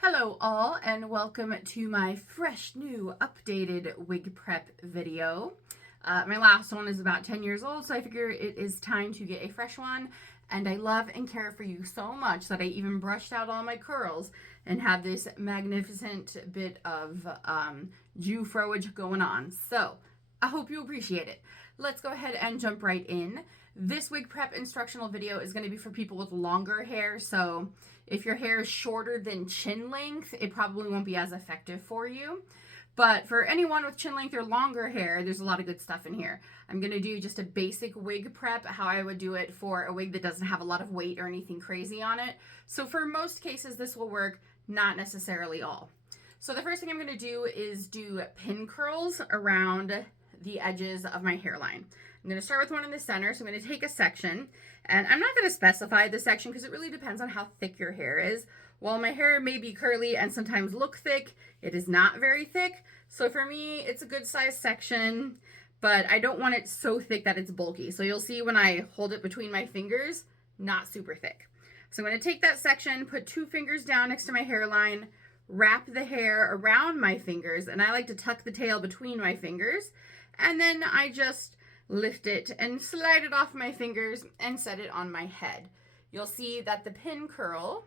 Hello all, and welcome to my fresh new updated wig prep video. My last one is about 10 years old, so I figure it is time to get a fresh one. And I love and care for you so much that I even brushed out all my curls and have this magnificent bit of Jew froage going on. So I hope you appreciate it. Let's go ahead and jump right in. This wig prep instructional video is going to be for people with longer hair, so if your hair is shorter than chin length, it probably won't be as effective for you. But for anyone with chin length or longer hair, there's a lot of good stuff in here. I'm going to do just a basic wig prep, how I would do it for a wig that doesn't have a lot of weight or anything crazy on it. So for most cases, this will work, not necessarily all. So the first thing I'm going to do is do pin curls around the edges of my hairline. I'm going to start with one in the center, so I'm going to take a section, and I'm not going to specify the section because it really depends on how thick your hair is. While my hair may be curly and sometimes look thick, it is not very thick. So for me, it's a good size section, but I don't want it so thick that it's bulky. So you'll see when I hold it between my fingers, not super thick. So I'm going to take that section, put 2 fingers down next to my hairline, wrap the hair around my fingers, and I like to tuck the tail between my fingers, and then I just lift it and slide it off my fingers and set it on my head. You'll see that the pin curl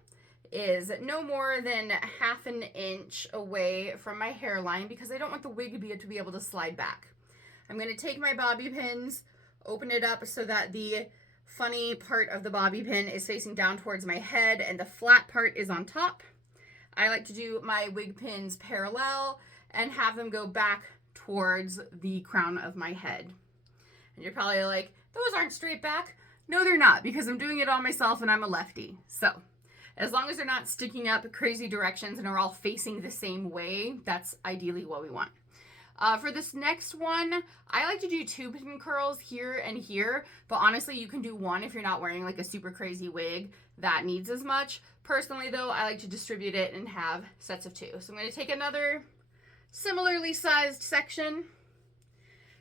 is no more than ½ an inch away from my hairline because I don't want the wig to be able to slide back. I'm going to take my bobby pins, open it up so that the funny part of the bobby pin is facing down towards my head and the flat part is on top. I like to do my wig pins parallel and have them go back towards the crown of my head. And you're probably like, those aren't straight back. No, they're not, because I'm doing it all myself and I'm a lefty. So as long as they're not sticking up crazy directions and are all facing the same way, that's ideally what we want. For this next one, I like to do 2 pin curls here and here, but honestly, you can do 1 if you're not wearing like a super crazy wig that needs as much. Personally though, I like to distribute it and have sets of 2. So I'm going to take another similarly sized section,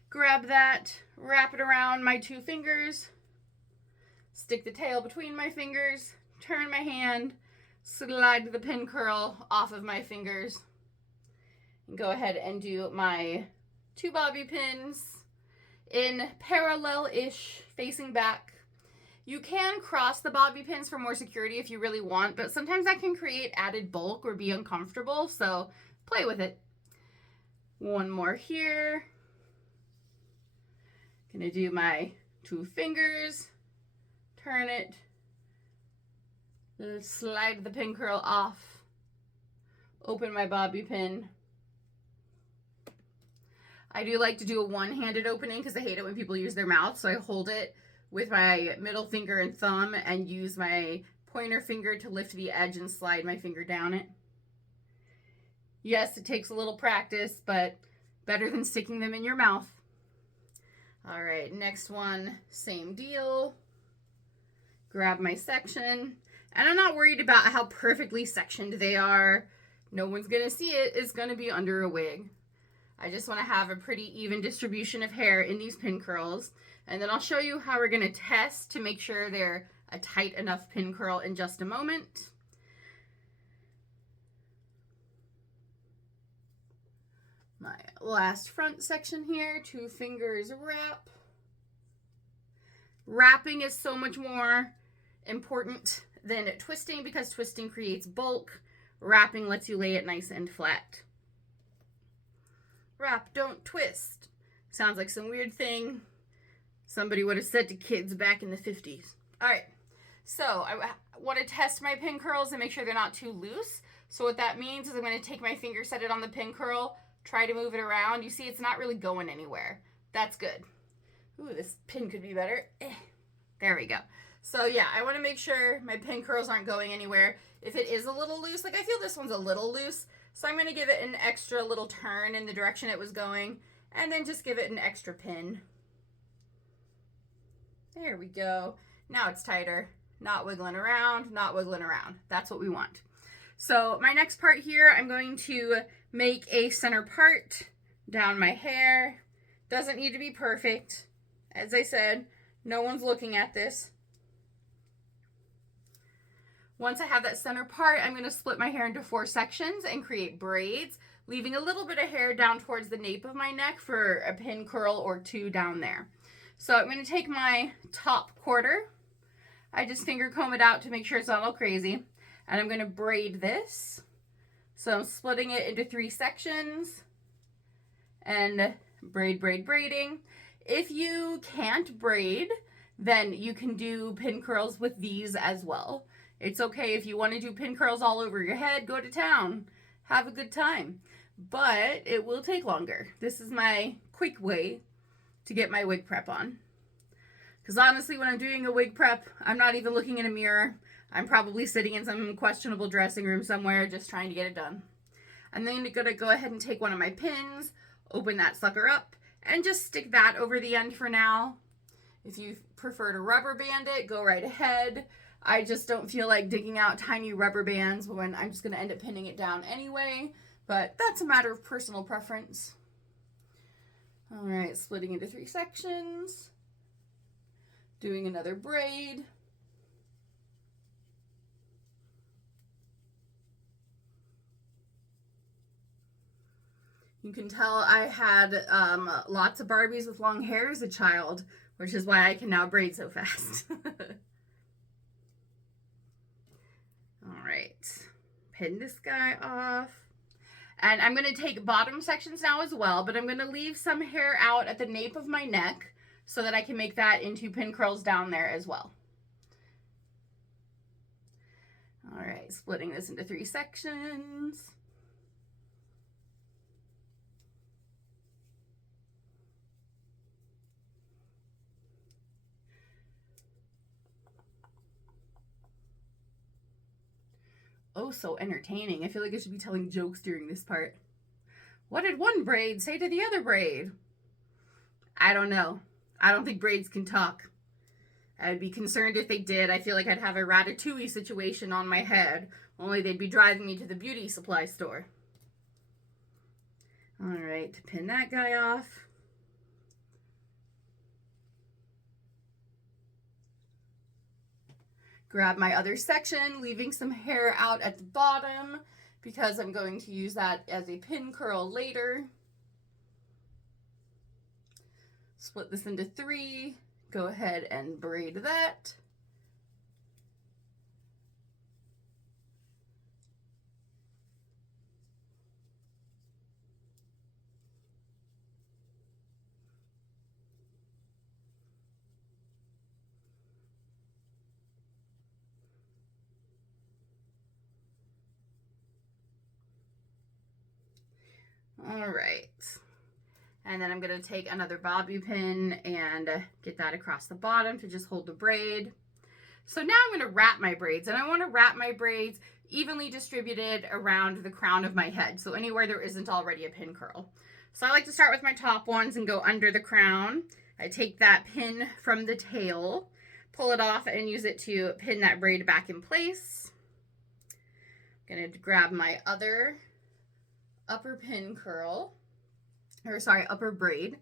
grab that, wrap it around my 2 fingers, stick the tail between my fingers, turn my hand, slide the pin curl off of my fingers, and go ahead and do my 2 bobby pins in parallel-ish, facing back. You can cross the bobby pins for more security if you really want, but sometimes that can create added bulk or be uncomfortable, so play with it. One more here. Gonna do my 2 fingers, turn it, slide the pin curl off, open my bobby pin. I do like to do a one-handed opening because I hate it when people use their mouth, so I hold it with my middle finger and thumb and use my pointer finger to lift the edge and slide my finger down it. Yes, it takes a little practice, but better than sticking them in your mouth. All right, next one, same deal. Grab my section, and I'm not worried about how perfectly sectioned they are. No one's gonna see it. It's gonna be under a wig. I just wanna have a pretty even distribution of hair in these pin curls, and then I'll show you how we're gonna test to make sure they're a tight enough pin curl in just a moment. My last front section here, 2 fingers wrap. Wrapping is so much more important than twisting because twisting creates bulk. Wrapping lets you lay it nice and flat. Wrap, don't twist. Sounds like some weird thing somebody would have said to kids back in the 50s. All right, so I want to test my pin curls and make sure they're not too loose. So what that means is I'm going to take my finger, set it on the pin curl, try to move it around. You see it's not really going anywhere. That's good. Ooh, this pin could be better. There we go. So yeah, I want to make sure my pin curls aren't going anywhere. If it is a little loose, like I feel this one's a little loose, so I'm going to give it an extra little turn in the direction it was going, and then just give it an extra pin. There we go. Now it's tighter. Not wiggling around, not wiggling around. That's what we want. So my next part here, I'm going to make a center part down my hair. Doesn't need to be perfect. As I said, no one's looking at this. Once I have that center part, I'm going to split my hair into 4 sections and create braids, leaving a little bit of hair down towards the nape of my neck for a pin curl or 2 down there. So I'm going to take my top quarter. I just finger comb it out to make sure it's not all crazy. And I'm going to braid this. So I'm splitting it into 3 sections and braiding. If you can't braid, then you can do pin curls with these as well. It's okay if you want to do pin curls all over your head, go to town, have a good time. But it will take longer. This is my quick way to get my wig prep on. Because honestly, when I'm doing a wig prep, I'm not even looking in a mirror. I'm probably sitting in some questionable dressing room somewhere just trying to get it done. I'm then going to go ahead and take one of my pins, open that sucker up, and just stick that over the end for now. If you prefer to rubber band it, go right ahead. I just don't feel like digging out tiny rubber bands when I'm just going to end up pinning it down anyway, but that's a matter of personal preference. All right, splitting into 3 sections, doing another braid. You can tell I had lots of Barbies with long hair as a child, which is why I can now braid so fast. All right, pin this guy off. And I'm going to take bottom sections now as well, but I'm going to leave some hair out at the nape of my neck so that I can make that into pin curls down there as well. All right, splitting this into 3 sections. Oh, so entertaining. I feel like I should be telling jokes during this part. What did one braid say to the other braid? I don't know. I don't think braids can talk. I would be concerned if they did. I feel like I'd have a Ratatouille situation on my head, only they'd be driving me to the beauty supply store. All right, pin that guy off. Grab my other section, leaving some hair out at the bottom because I'm going to use that as a pin curl later. Split this into 3. Go ahead and braid that. All right, and then I'm going to take another bobby pin and get that across the bottom to just hold the braid. So now I'm going to wrap my braids, and I want to wrap my braids evenly distributed around the crown of my head, so anywhere there isn't already a pin curl. So I like to start with my top ones and go under the crown. I take that pin from the tail, pull it off, and use it to pin that braid back in place. I'm going to grab my other upper pin curl, or sorry, upper braid,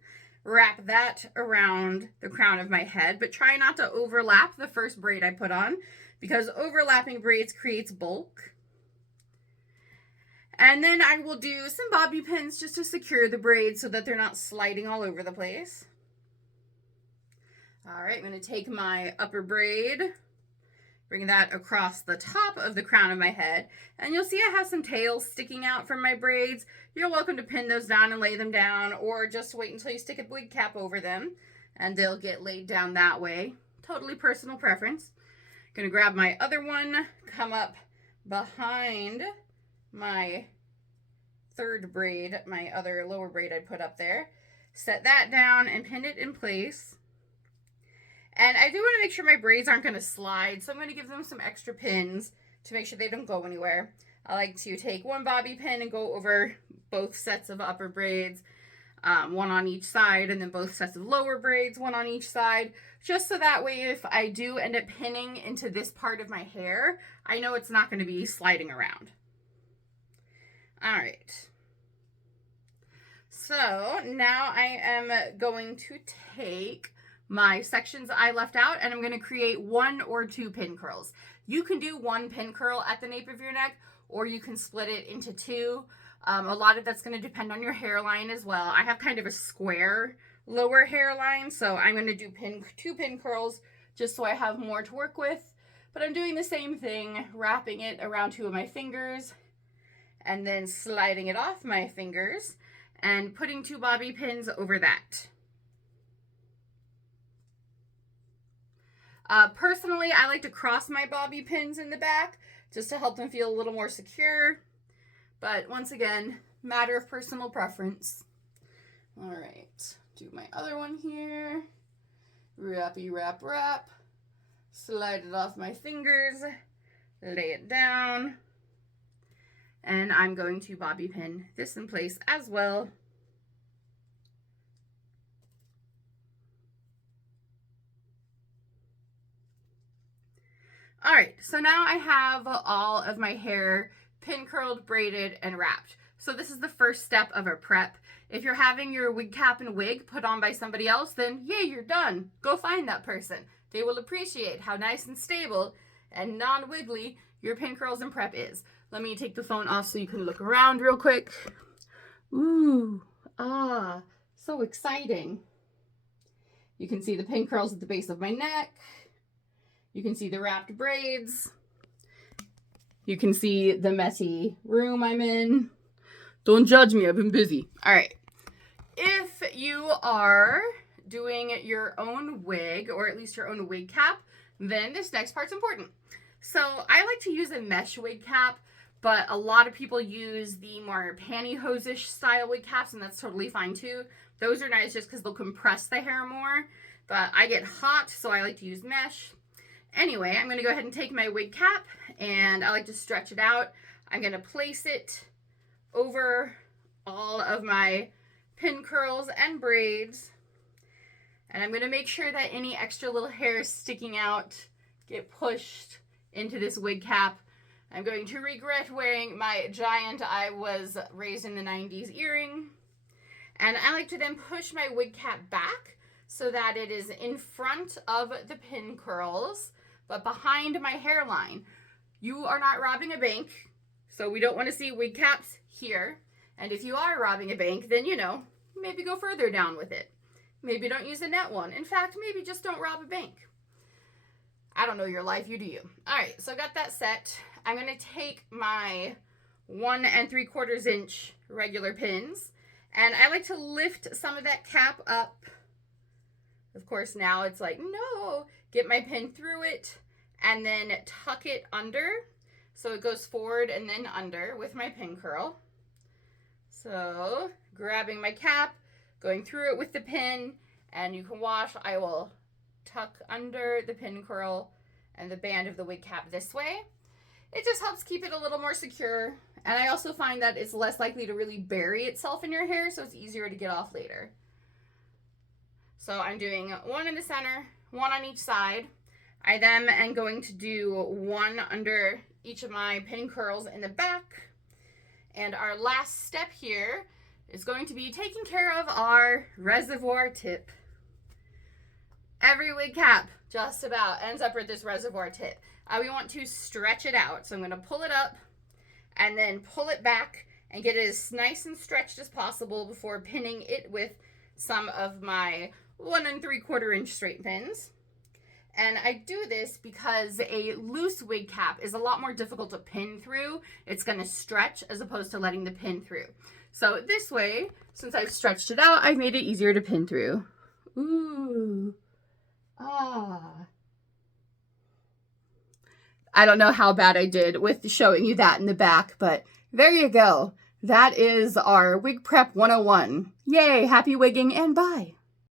wrap that around the crown of my head, but try not to overlap the first braid I put on because overlapping braids creates bulk. And then I will do some bobby pins just to secure the braids so that they're not sliding all over the place. All right, I'm going to take my upper braid, bring that across the top of the crown of my head, and you'll see I have some tails sticking out from my braids. You're welcome to pin those down and lay them down, or just wait until you stick a wig cap over them, and they'll get laid down that way. Totally personal preference. Gonna grab my other one, come up behind my third braid, my other lower braid I put up there, set that down and pin it in place. And I do want to make sure my braids aren't going to slide, so I'm going to give them some extra pins to make sure they don't go anywhere. I like to take one bobby pin and go over both sets of upper braids, one on each side, and then both sets of lower braids, one on each side, just so that way if I do end up pinning into this part of my hair, I know it's not going to be sliding around. All right. So now I am going to take my sections I left out, and I'm going to create 1 or 2 pin curls. You can do one pin curl at the nape of your neck, or you can split it into two. A lot of that's going to depend on your hairline as well. I have kind of a square lower hairline, so I'm going to do two pin curls just so I have more to work with. But I'm doing the same thing, wrapping it around two of my fingers and then sliding it off my fingers and putting two bobby pins over that. Personally, I like to cross my bobby pins in the back just to help them feel a little more secure. But once again, matter of personal preference. All right, do my other one here. Wrappy, wrap, wrap. Slide it off my fingers, lay it down, and I'm going to bobby pin this in place as well. All right, so now I have all of my hair pin curled, braided, and wrapped. So this is the first step of a prep. If you're having your wig cap and wig put on by somebody else, then yay, you're done. Go find that person. They will appreciate how nice and stable and non-wiggly your pin curls and prep is. Let me take the phone off so you can look around real quick. Ooh, so exciting. You can see the pin curls at the base of my neck. You can see the wrapped braids. You can see the messy room I'm in. Don't judge me, I've been busy. All right. If you are doing your own wig, or at least your own wig cap, then this next part's important. So I like to use a mesh wig cap, but a lot of people use the more pantyhose-ish style wig caps, and that's totally fine too. Those are nice just because they'll compress the hair more, but I get hot, so I like to use mesh. Anyway, I'm going to go ahead and take my wig cap, and I like to stretch it out. I'm going to place it over all of my pin curls and braids, and I'm going to make sure that any extra little hairs sticking out get pushed into this wig cap. I'm going to regret wearing my giant I was raised in the 90s earring. And I like to then push my wig cap back so that it is in front of the pin curls, but behind my hairline. You are not robbing a bank, so we don't want to see wig caps here. And if you are robbing a bank, then, you know, maybe go further down with it. Maybe don't use a net one. In fact, maybe just don't rob a bank. I don't know your life, you do you. All right, so I got that set. I'm going to take my 1 3/4 inch regular pins, and I like to lift some of that cap up. Of course, now it's like, no, get my pin through it and then tuck it under so it goes forward and then under with my pin curl. So grabbing my cap, going through it with the pin, and you can watch, I will tuck under the pin curl and the band of the wig cap this way. It just helps keep it a little more secure, and I also find that it's less likely to really bury itself in your hair, so it's easier to get off later. So I'm doing one in the center, one on each side. I then am going to do one under each of my pin curls in the back. And our last step here is going to be taking care of our reservoir tip. Every wig cap just about ends up with this reservoir tip. We want to stretch it out. So I'm going to pull it up and then pull it back and get it as nice and stretched as possible before pinning it with some of my 1 3/4 inch straight pins. And I do this because a loose wig cap is a lot more difficult to pin through. It's going to stretch as opposed to letting the pin through. So this way, since I've stretched it out, I've made it easier to pin through. Ooh. I don't know how bad I did with showing you that in the back, but there you go. That is our Wig Prep 101. Yay, happy wigging and bye.